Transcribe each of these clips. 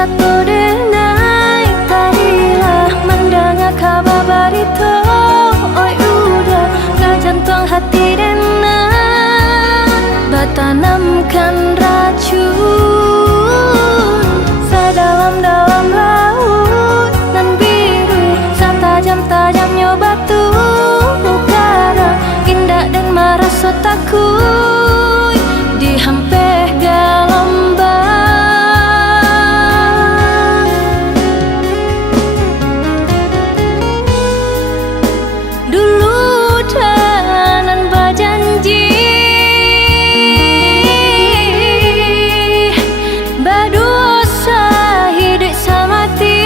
kata denai tadilah mendengar kabar berita. Oi udah ke jantung hati denai bertanamkan racun sedalam-dalam laut nan biru setajam-tajamnya batu karang indah dan merasa takut dihampir gelombang. Dulu tenan berjanji berdosa hidup semati,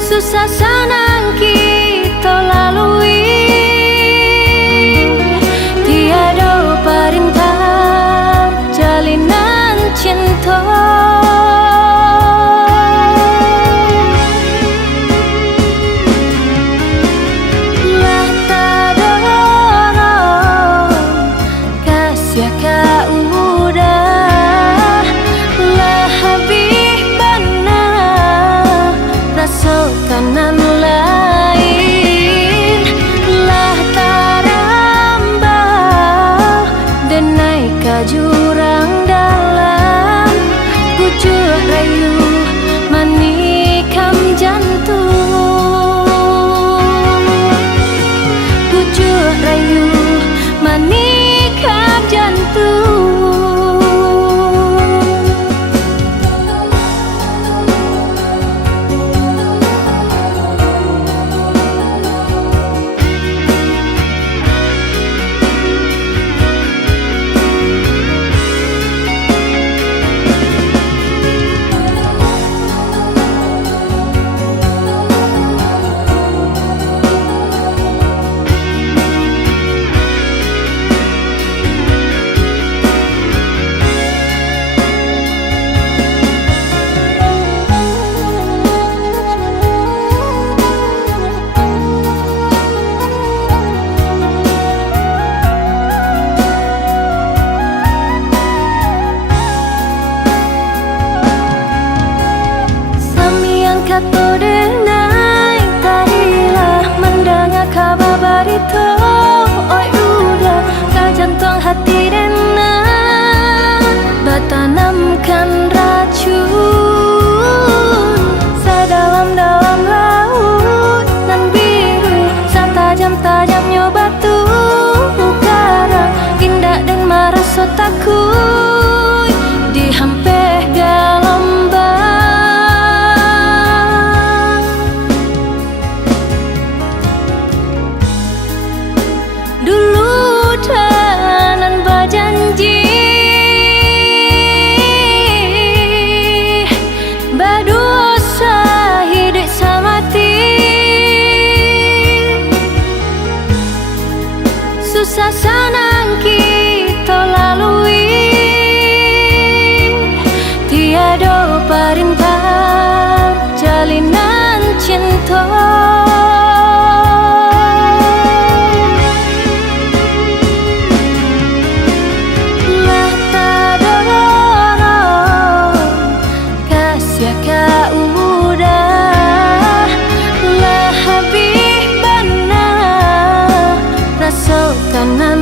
susah senang kita lalui, tiada perintah jalinan cinta. Lah tak ada orang kasih kau udah lah habis benar rasa kanan lain lah tarambah dan naik ke jurang dalam pucuk rayu menikam jantung, pucuk rayu menikam jantung. Kata denai tadilah mendengar kabar berita. Oi udah ke jantung hati denai bertanamkan racun sedalam-dalam laut nan biru setajam-tajamnya batu karang indah dan merasa takut dihampir gelombang. Dulu tenan berjanji berdosa hidup semati, susah senang kita lalui, tiada perintah jalinan cinta. Kanan